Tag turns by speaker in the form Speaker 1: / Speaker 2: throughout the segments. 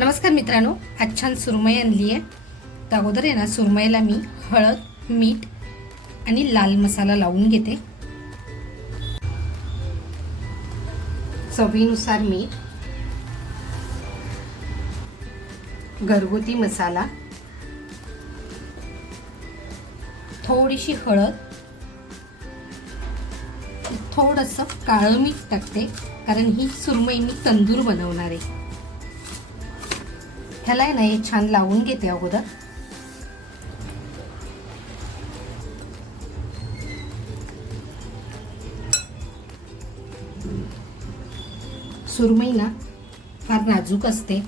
Speaker 1: नमस्कार मित्रांनो आज छान सुरमई आणली आहे. तर अगोदर आहे ना सुरमईला मी हळद मीठ आणि लाल मसाला लावून घेते. चवीनुसार मीठ घरगुती मसाला थोडीशी हळद थोडंसं काळं मीठ टाकते कारण ही सुरमई मी तंदूर बनवणार आहे. ह्याला आहे ना हे छान लावून घेते अगोदर. सुरमई ना फार नाजूक असते.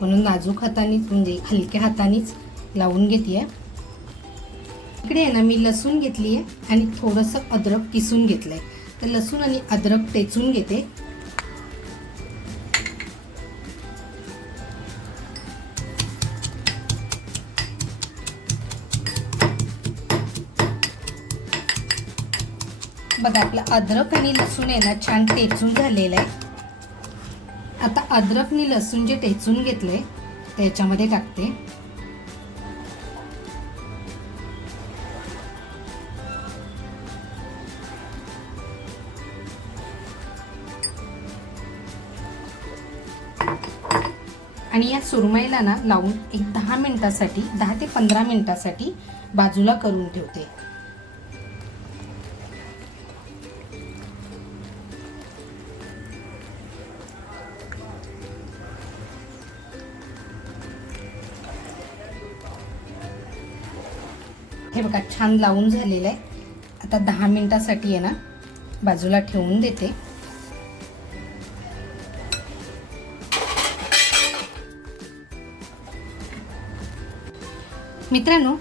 Speaker 1: म्हणून नाजूक हातानेच म्हणजे हलक्या हातानेच लावून घेते इकडे आहे ना मी लसूण घेतली आहे आणि थोडंसं अद्रक किसून घेतलं आहे तर लसूण आणि अद्रक टेचून घेते. बघा आपलं अद्रक आणि लसूण आहे ना छान टेचून झालेलं आहे. आता अद्रक आणि लसूण जे टेचून घेतले त्याच्यामध्ये टाकते. आणि या सुरमईला ना लावून एक दहा मिनिटासाठी दहा ते पंधरा मिनिटासाठी बाजूला करून ठेवते. हे बघा छान लावून झालेलं आहे. आता दहा मिनिटासाठी आहे ना बाजूला ठेवून देते. मित्रांनो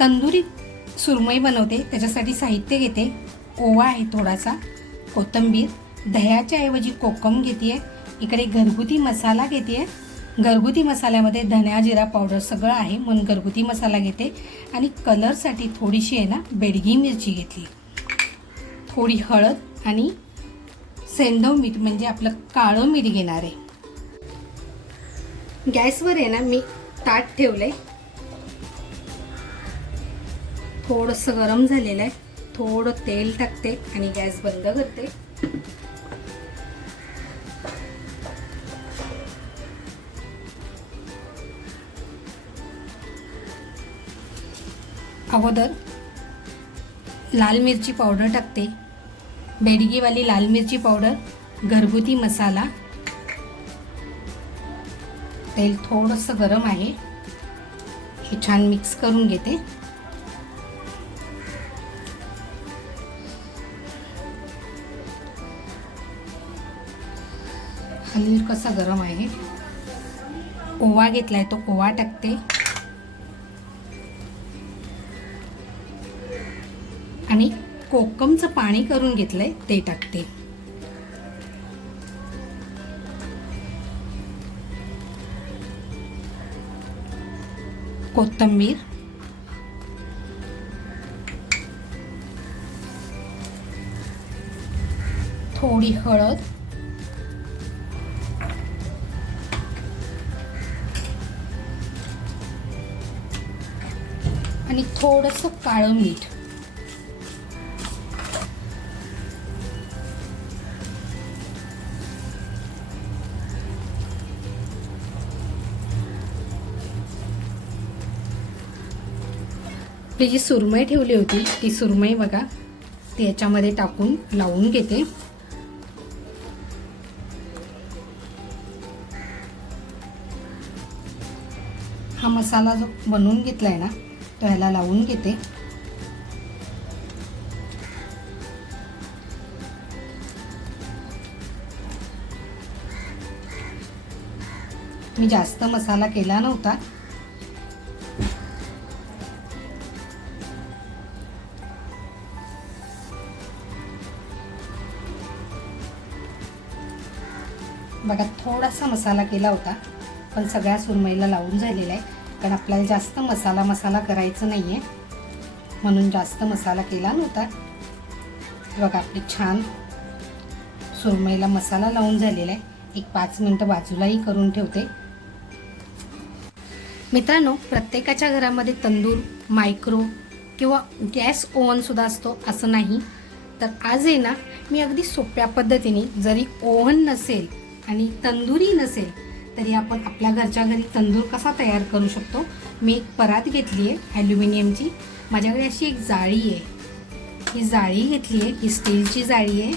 Speaker 1: तंदुरी सुरमई बनवते त्याच्यासाठी साहित्य घेते. ओवा आहे थोडासा कोथिंबीर दह्याच्या ऐवजी कोकम घेते इकडे घरगुती मसाला घेते घरगुती मसाल्यामध्ये धन्या जिरा पावडर सगळं आहे. म्हणून घरगुती मसाला घेते. आणि कलरसाठी थोडीशी आहे ना बेडगी मिरची घेतली. थोडी हळद आणि सेंधव मीठ म्हणजे आपलं काळं मीठ घेणार आहे. गॅसवर आहे ना मी ताट ठेवलं आहे थोडंसं गरम झालेलं आहे. थोडं तेल टाकते आणि गॅस बंद करते. अगोदर लाल मिरची पावडर टाकते. बेडगीवाली लाल मिरची पावडर घरगुती मसाला. तेल थोडंसं गरम आहे. हे छान मिक्स करून घेते. हलकसा गरम आहे. ओवा घेतलाय तो ओवा टाकते. कोकमचं पाणी करून घेतलंय ते टाकते. कोथिंबीर. थोडी हळद. आणि थोडंसं काळं मीठ. आपली जी सुरमई ठेवली होती ती सुरमई बघा ती याच्यामध्ये टाकून लावून घेते. हा मसाला जो बनवून घेतलाय ना तो ह्याला लावून घेते. मी जास्त मसाला केला नव्हता बघा थोडासा मसाला केला होता पण सगळ्या सुरमईला लावून झालेला आहे. कारण आपल्याला जास्त मसाला मसाला करायचं नाही आहे म्हणून जास्त मसाला केला नव्हता. बघा आपली छान सुरमईला मसाला लावून झालेला आहे. एक पाच मिनटं बाजूलाही करून ठेवते. मित्रांनो प्रत्येकाच्या घरामध्ये तंदूर मायक्रो किंवा गॅस ओव्हनसुद्धा असतो असं नाही. तर आज आहे ना मी अगदी सोप्या पद्धतीने जरी ओव्हन नसेल आणि तंदुरी नसेल तरी आपण आपल्या घरच्या घरी तंदूर कसा तयार करू शकतो? मी एक परात घेतली आहे ॲल्युमिनियमची. माझ्याकडे अशी एक जाळी आहे. ही जाळी घेतली आहे ही स्टीलची जाळी आहे.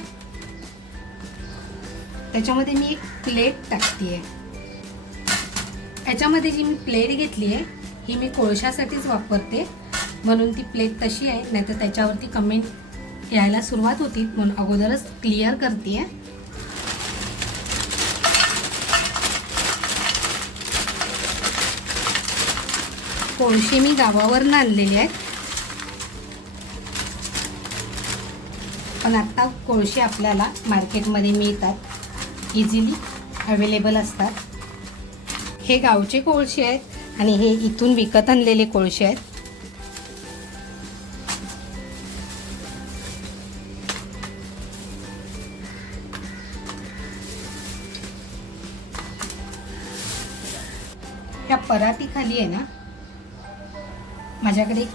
Speaker 1: त्याच्यामध्ये मी एक प्लेट टाकते आहे. याच्यामध्ये जी मी प्लेट घेतली आहे ही मी कोळशासाठीच वापरते. म्हणून ती प्लेट तशी आहे नाहीतर त्याच्यावरती कमेंट यायला सुरुवात होती म्हणून अगोदरच क्लिअर करते आहे. कोळशी मी गावावरनं आणलेली आहेत पण आत्ता कोळशी आपल्याला मार्केटमध्ये मिळतात. इझिली अवेलेबल असतात. हे गावचे कोळशे आहेत आणि हे इथून विकत आणलेले कोळशे आहेत. या परातीखाली आहे ना माझ्याकडे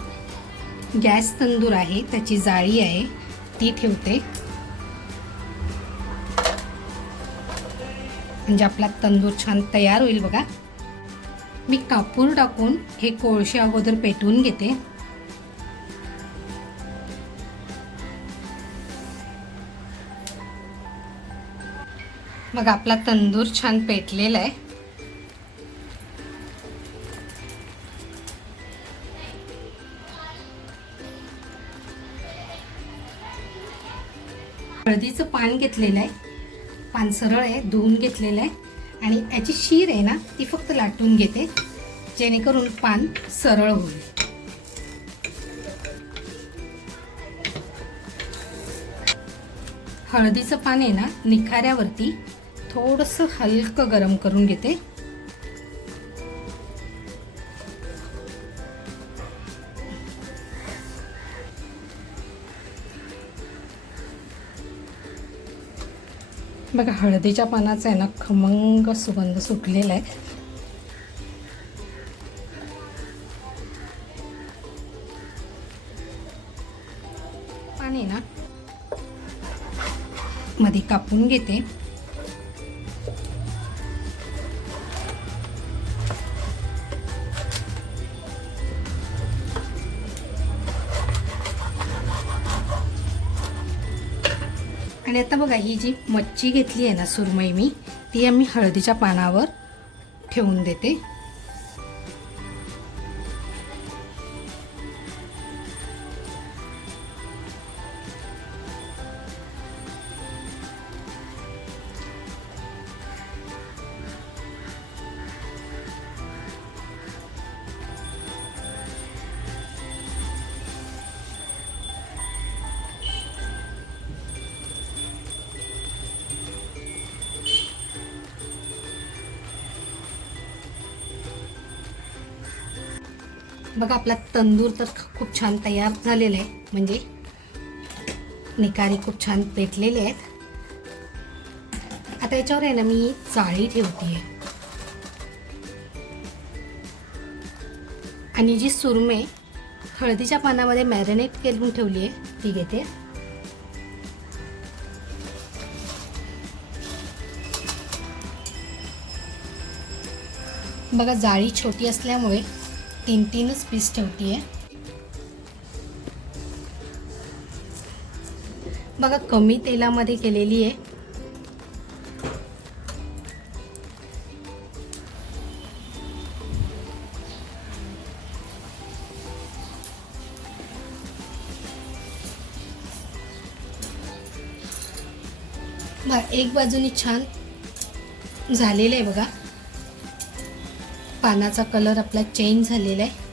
Speaker 1: गॅस तंदूर आहे त्याची जाळी आहे ती ठेवते. म्हणजे आपला तंदूर छान तयार होईल बघा. मी कापूर टाकून हे कोळशे अगोदर पेटवून घेते. मग आपला तंदूर छान पेटलेला आहे. हळदीचं पान घेतलेलं आहे. पान सरळ आहे धुवून घेतलेलं आहे. आणि याची शीर आहे ना ती फक्त लाटून घेते. जेणेकरून पान सरळ होईल. हळदीचं पान आहे ना निखाऱ्यावरती थोडंसं हलकं गरम करून घेते. बघा हळदीच्या पानाचा आहे ना खमंग सुगंध सुटलेला आहे. पाणी ना मध्ये कापून घेते. आणि आता बघा ही जी मच्छी घेतली आहे ना सुरमई मी ती आम्ही हळदीच्या पानावर ठेवून देते. बघा आपला तंदूर तर खूप छान तयार झालेला आहे. म्हणजे निकारी खूप छान पेटलेले आहेत. आता याच्यावर आहे ना मी जाळी ठेवते आणि जी सुरमे हळदीच्या पानामध्ये मॅरिनेट करून ठेवली आहे ती घेते. बघा जाळी छोटी असल्यामुळे तीन तीनच पीस ठेवते बघा कमी तेलामध्ये केलेली आहे. एक बाजूनी छान झालेलं आहे बघा. पानाचा कलर आपला चेंज झालेला आहे.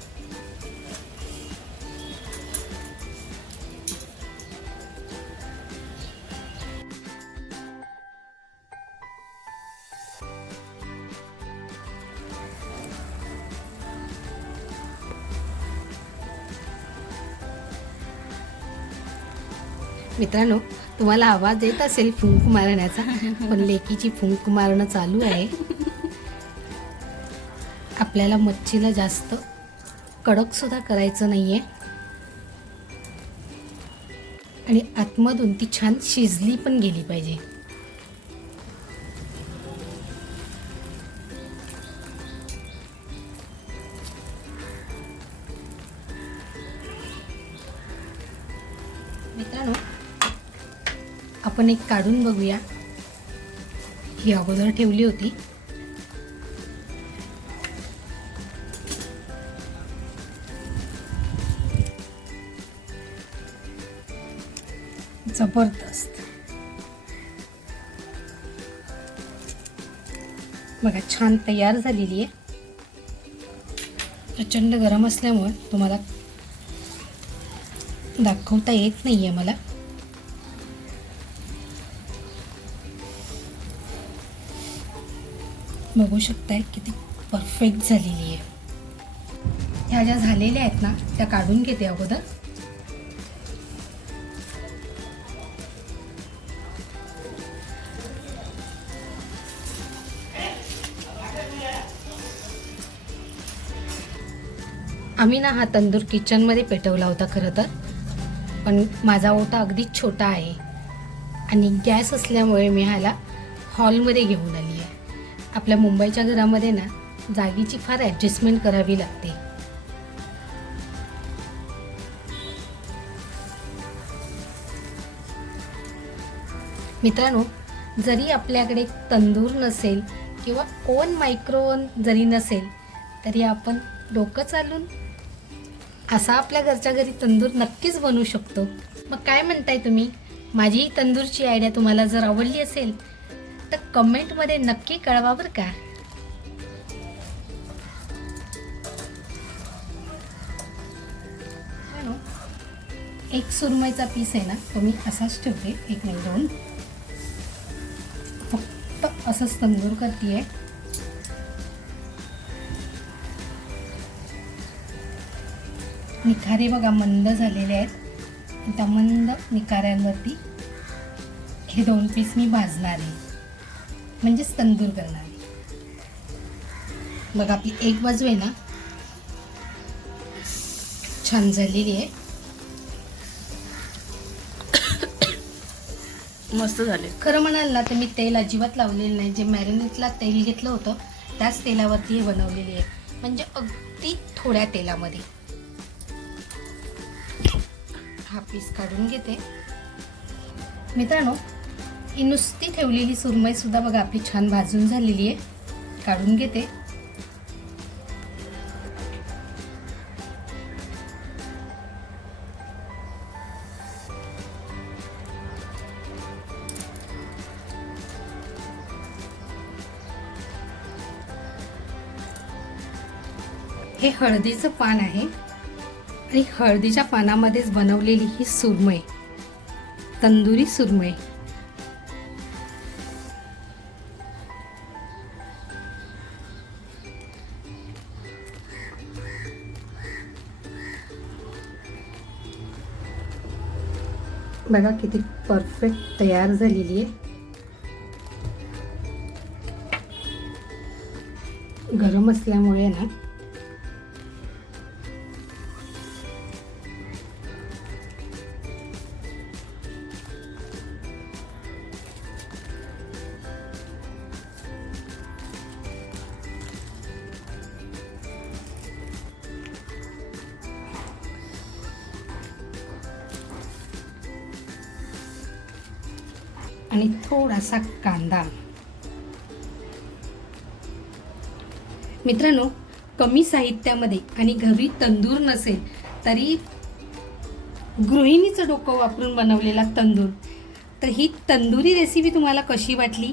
Speaker 1: मित्रांनो तुम्हाला आवाज येत असेल फुंक मारण्याचा पण लेकीची फुंक मारणं चालू आहे. आपल्याला मच्छीला जास्त कडकसुद्धा करायचं नाही आहे आणि आतमधून ती छान शिजली पण गेली पाहिजे. मित्रांनो आपण एक काढून बघूया. ही अगोदर ठेवली होती. जबरदस्त. बघा छान तयार झालेली आहे. प्रचंड गरम असल्यामुळे तुम्हाला दाखवता येत नाही आहे मला. बघू शकताय किती परफेक्ट झालेली आहे. ह्या ज्या झालेल्या आहेत ना त्या काढून घेते अगोदर. आम्ही ना हा तंदूर किचनमध्ये पेटवला होता खरं तर. पण माझा ओटा अगदीच छोटा आहे. आणि गॅस असल्यामुळे मी ह्याला हॉलमध्ये घेऊन आली आहे. आपल्या मुंबईच्या घरामध्ये ना जागेची फार ॲडजस्टमेंट करावी लागते. मित्रांनो जरी आपल्याकडे तंदूर नसेल किंवा ओन मायक्रोवन जरी नसेल तरी आपण डोकं चालून असा आपल्या घरच्या घरी तंदूर नक्कीच बनवू शकतो. मग काय म्हणताय तुम्ही? माझी ही तंदूरची आयडिया तुम्हाला जर आवडली असेल तर कमेंटमध्ये नक्की कळवा बरं का. हॅलो. एक सुरमईचा पीस आहे ना तो मी असाच ठेवते एक नाही दोन. फक्त असंच तंदूर करते आहे निखारे बघा मंद झालेले आहेत. त्या मंद निखाऱ्यांवरती हे दोन पीस मी भाजणार आहे. म्हणजेच तंदूर करणार आहे. बघा आपली एक बाजू आहे ना छान झालेली आहे.
Speaker 2: मस्त झाले.
Speaker 1: खरं म्हणाल ना तर मी तेल अजिबात लावलेलं नाही. जे मॅरिनेटला तेल घेतलं होतं त्याच तेलावरती हे बनवलेली आहे. म्हणजे अगदी थोड्या तेलामध्ये. हा पीस काढून घेते. मित्रांनो ही नुसती ठेवलेली सुरमई सुद्धा बघा आपली छान भाजून झालेली आहे. काढून घेते. हे हळदीचं पान आहे. आणि हळदीच्या पानामध्येच बनवलेली ही सुरमई तंदुरी सुरमई. बघा किती परफेक्ट तयार झालेली आहे. गरम असल्यामुळे ना थोडासा कांदा. मित्रांनो कमी साहित्यामध्ये आणि घरी तंदूर नसेल तरी गृहिणीचं डोकं वापरून बनवलेला तंदूर. तर ही तंदुरी रेसिपी तुम्हाला कशी वाटली?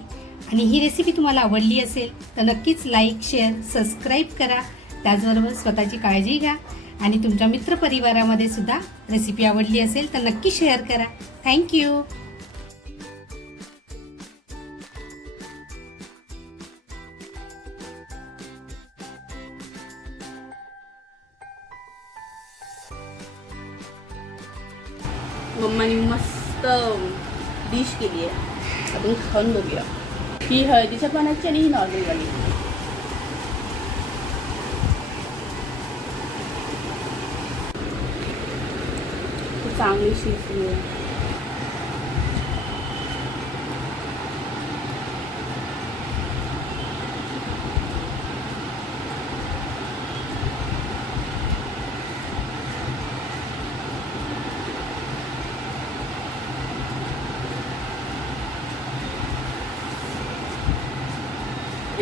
Speaker 1: आणि ही रेसिपी तुम्हाला आवडली असेल तर नक्कीच लाईक शेअर सबस्क्राईब करा. त्याचबरोबर स्वतःची काळजी घ्या. आणि तुमच्या मित्रपरिवारामध्ये सुद्धा रेसिपी आवडली असेल तर नक्की शेअर करा. थँक्यू
Speaker 2: मम्मानी मस्त डिश केली आहे. आपण खाऊन बघूया. ही हळदीच्या पाण्याची आणि ही नॉर्मल वाली. चांगली शिजली आहे.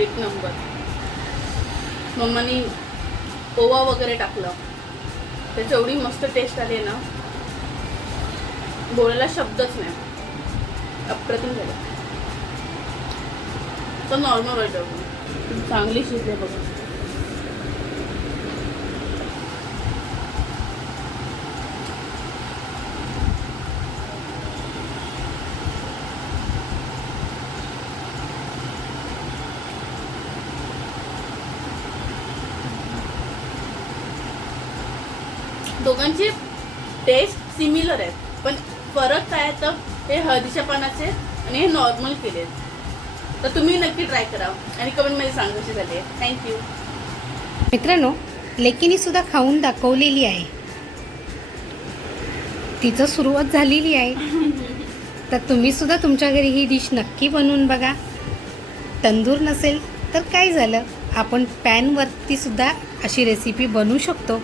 Speaker 2: एक नंबर मम्मानी ओवा वगैरे टाकलं. त्याची एवढी मस्त टेस्ट आली ना. बोलायला शब्दच नाही. अप्रतिम झालं. तर नॉर्मल वाटतं चांगली शिजले बघून दोघांचे टेस्ट सिमिलर आहेत. पण फरक काय तर हे हळदीच्या पानाचे आणि हे नॉर्मल केले आहेत तर तुम्ही नक्की ट्राय करा आणि कमेंटमध्ये सांगा कशी झाली आहे. थँक्यू
Speaker 1: मित्रांनो लेकीनी सुद्धा खाऊन दाखवलेली आहे. तिचं सुरुवात झालेली आहे. तर तुम्ही सुद्धा तुमच्या घरी ही डिश नक्की बनवून बघा. तंदूर नसेल तर काय झालं? आपण पॅनवरती सुद्धा अशी रेसिपी बनवू शकतो.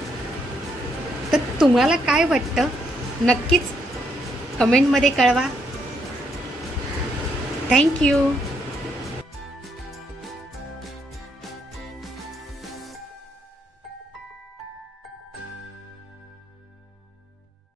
Speaker 1: तुम्हाला काय वाटतं? नक्कीच कमेंटमध्ये कळवा. थँक्यू